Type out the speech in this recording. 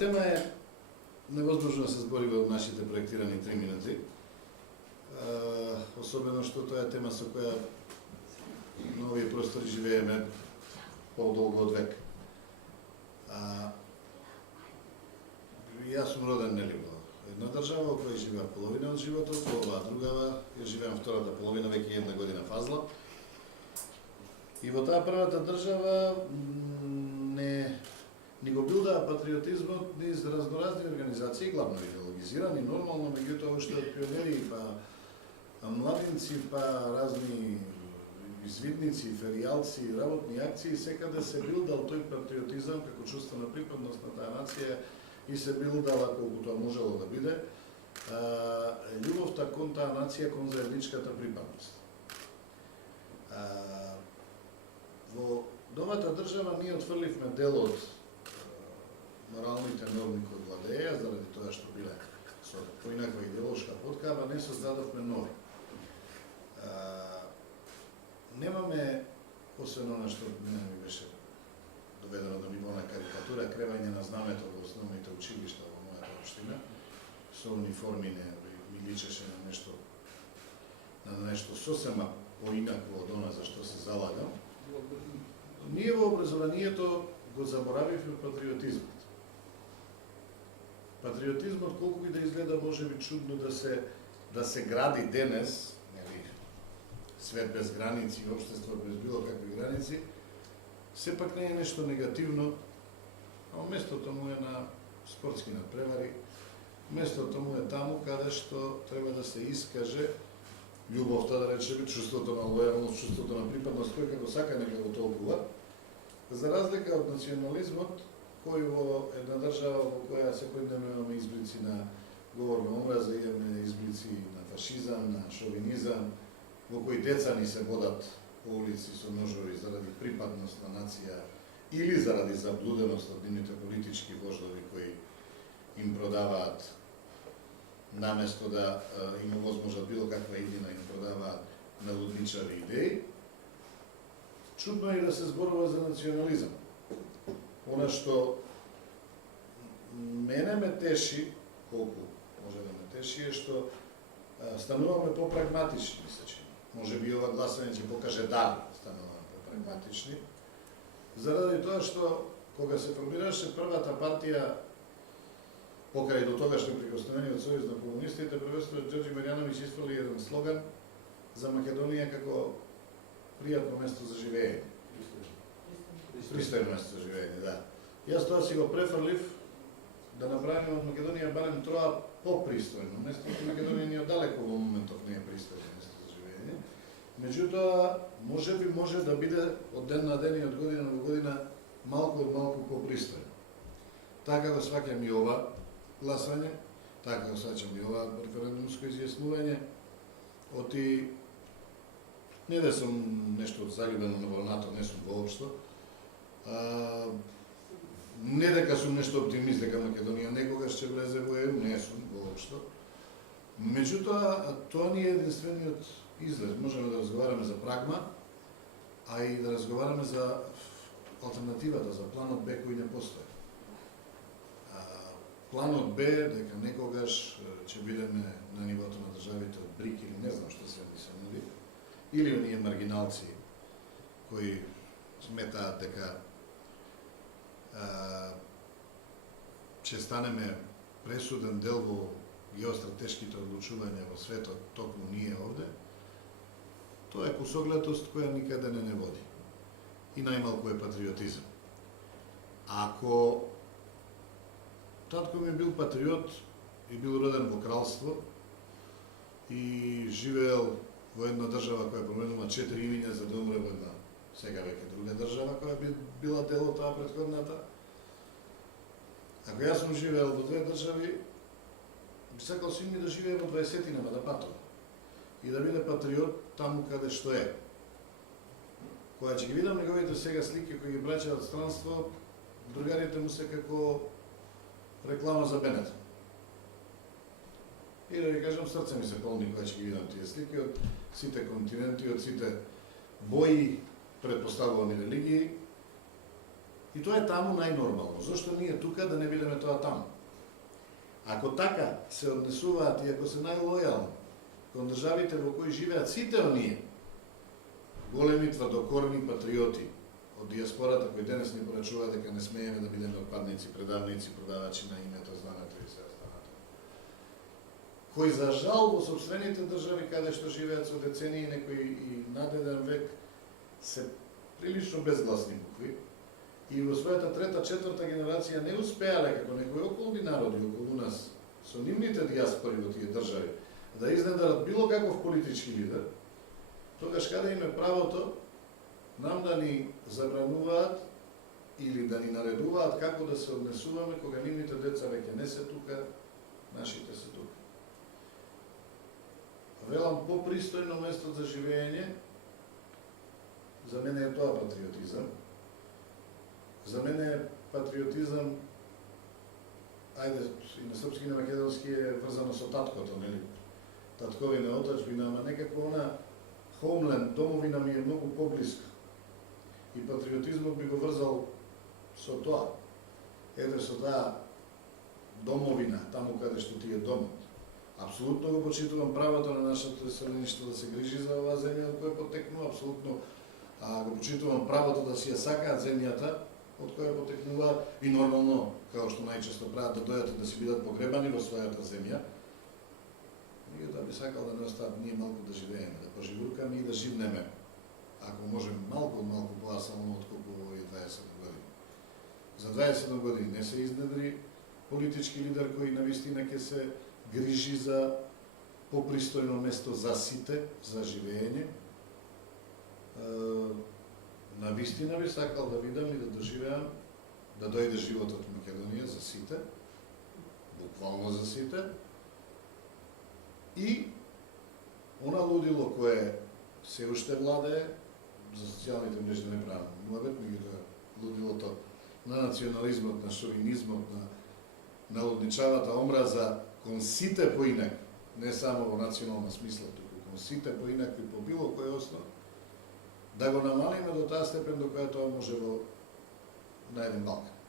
тема е невозможно да се збори во нашите проектирани 3 минути. Особено што тоа е тема со која на овие простори живееме подолго од век. Јас сум роден нели во една држава во која живеа половина од животот, во оваа другава ја живеам втората половина, веќе една година фазла. И во таа првата држава ни го билдаа патриотизмот низ разноразни организации, главно идеологизирани, нормално, меѓутоа уште од пионери, па младинци, па разни извидници, феријалци, работни акции, секаде се билдал тој патриотизам како чувство на припадност на таа нација и се билдала колку тоа можело да биде љубовта кон таа нација, кон заедничката припадност. Во новата држава ние отфрливме дел од моралните норми кои владеја, заради тоа што биле со поинаква идеолошка подкаба, не создадовме нови. Немаме, освен она што мене ми беше доведено до ниво на карикатура, кревање на знамето во основните училишта во мојата општина, со униформи ми личеше на нешто сосема поинакво од она за што се залагам. Ние во образованието го заборавивме патриотизмот. Патриотизмот, колку и да изгледа можеби чудно да се гради денес, нели, свет без граници, општество без било какви граници, сепак не е нешто негативно, а местото му е на спортски надпревари, местото му е таму каде што треба да се искаже љубовта, да речеме, чувството на лојалност, чувството на припадност, кој како сака нека го толкува, за разлика од национализмот, кој во една држава во која секојдневно имаме изблици на говор на омраза, имаме изблици на фашизам, на шовинизам, во кои деца ни се водат по улици со ножови заради припадност на нација или заради заблуденост од нивните политички вождови кои им продаваат наместо да им овозможат било каква иднина, им продаваат налудничави идеи. Чудно е да се зборува за национализам. Она што мене ме теши, колку може да ме теши, е што стануваме попрагматични, ми се чини. Може би ова гласање ќе покаже да стануваме попрагматични, заради тоа што кога се формираше првата партија покрај до тогашно прикосновение од Сојуз на комунистите, професор Ѓорѓи Маријановиќ изфрли еден слоган за Македонија како пријатно место за живење. Пристојно место за живење, да. Јас тоа си го префрлив да направиме од Македонија барем троа попристојно место, Македонија ни оддалеку во моментов не е пристојно место за живење. Меѓутоа, може да биде од ден на ден и од година во година малку од малку попристојно. Така го сваќам и ова гласање, така го сваќам и ова референдумско изјаснување, оти не да сум нешто заљубено во НАТО, не сум воопшто, не дека сум нешто оптимист дека Македонија некогаш ќе влезе во ЕУ, не сум воопшто. Меѓутоа, тоа не е единствениот излез. Можеме да разговараме за прагма, а и да разговараме за алтернативата, за планот Б кој не постои. Планот Б, дека некогаш ќе бидеме на нивото на државите од БРИК или не знам што се ни се нуди, или оние маргиналци кои сметаат дека ќе станеме пресуден дел во геостратешките одлучувања во светот, токму ние овде, тоа е кусогледост која никаде не води. И најмалку е патриотизам. Ако татко ми бил патриот и бил роден во кралство и живеел во една држава која променила 4 имиња за да умре во една сега веќе друга држава која би била дел од таа претходната. Ако јас сум живеел во две држави, би сакал син ми да живее во 20-тинама, да патува и да биде патриот таму каде што е. Кога ќе ги видам неговите сега слики кои ги праќаат странство, другарите му се како реклама за Бенетон. И да ви кажам, срце ми се полни кога ќе ги видам тие слики од сите континенти, од сите бои, предпоставувани религии. И тоа е таму најнормално. Зошто ние тука да не бидеме тоа таму? Ако така се однесуваат и ако се најлојални кон државите во кои живеат сите оние големи тврдокорни патриоти од диаспората кои денес ни порачуваат дека не смееме да бидеме отпадници, предавници, продавачи на името, знамето и се останато. Кои за жал во собствените држави каде што живеат со децении, некои и над еден век, се прилично безгласни букви и во својата трета, четврта генерација не успеале како некои околни народи околу нас со нивните диаспори во тие држави да изнедарат било каков политички лидер, тогаш каде им е правото нам да ни забрануваат или да ни наредуваат како да се однесуваме кога нивните деца веќе не се тука, нашите се тука. Велам, попристојно место за живење, за мене е тоа патриотизам. За мене е патриотизам, ајде, и на српски и на македонски е врзано со таткото, нели? Татковина, отачбина, ама некако она хоумленд, домовина ми е многу поблиска. И патриотизмот би го врзал со тоа. Ете, со таа домовина, таму каде што ти е домот. Апсолутно го почитувам правото на нашето населеништво да се грижи за оваа земја од која потекнува, апсолутно го почитувам правото да си ја сакаат земјата од која потекнува и нормално, како што најчесто прават, да дојдат и да си бидат погребани во својата земја. Да би сакал да не остат ние малку да живееме, да поживуркаме и да живнеме, ако можем малку поасално отколку во 20 години. За 20 години не се изнедри политички лидер кој навистина ќе се грижи за попристојно место за сите, за живеење. Навистина би сакал да видам и да доживеам, да дојде животот во Македонија за сите, буквално за сите, и она лудило кое се уште владее, за социјалните мрежи не правам муабет, меѓутоа лудилото на национализмот, на шовинизмот, на лудничавата омраза кон сите поинак, не само во национална смисла, туку кон сите поинак и по било кој основ, да го намалиме до таа степен до која тоа може на еден Балкан.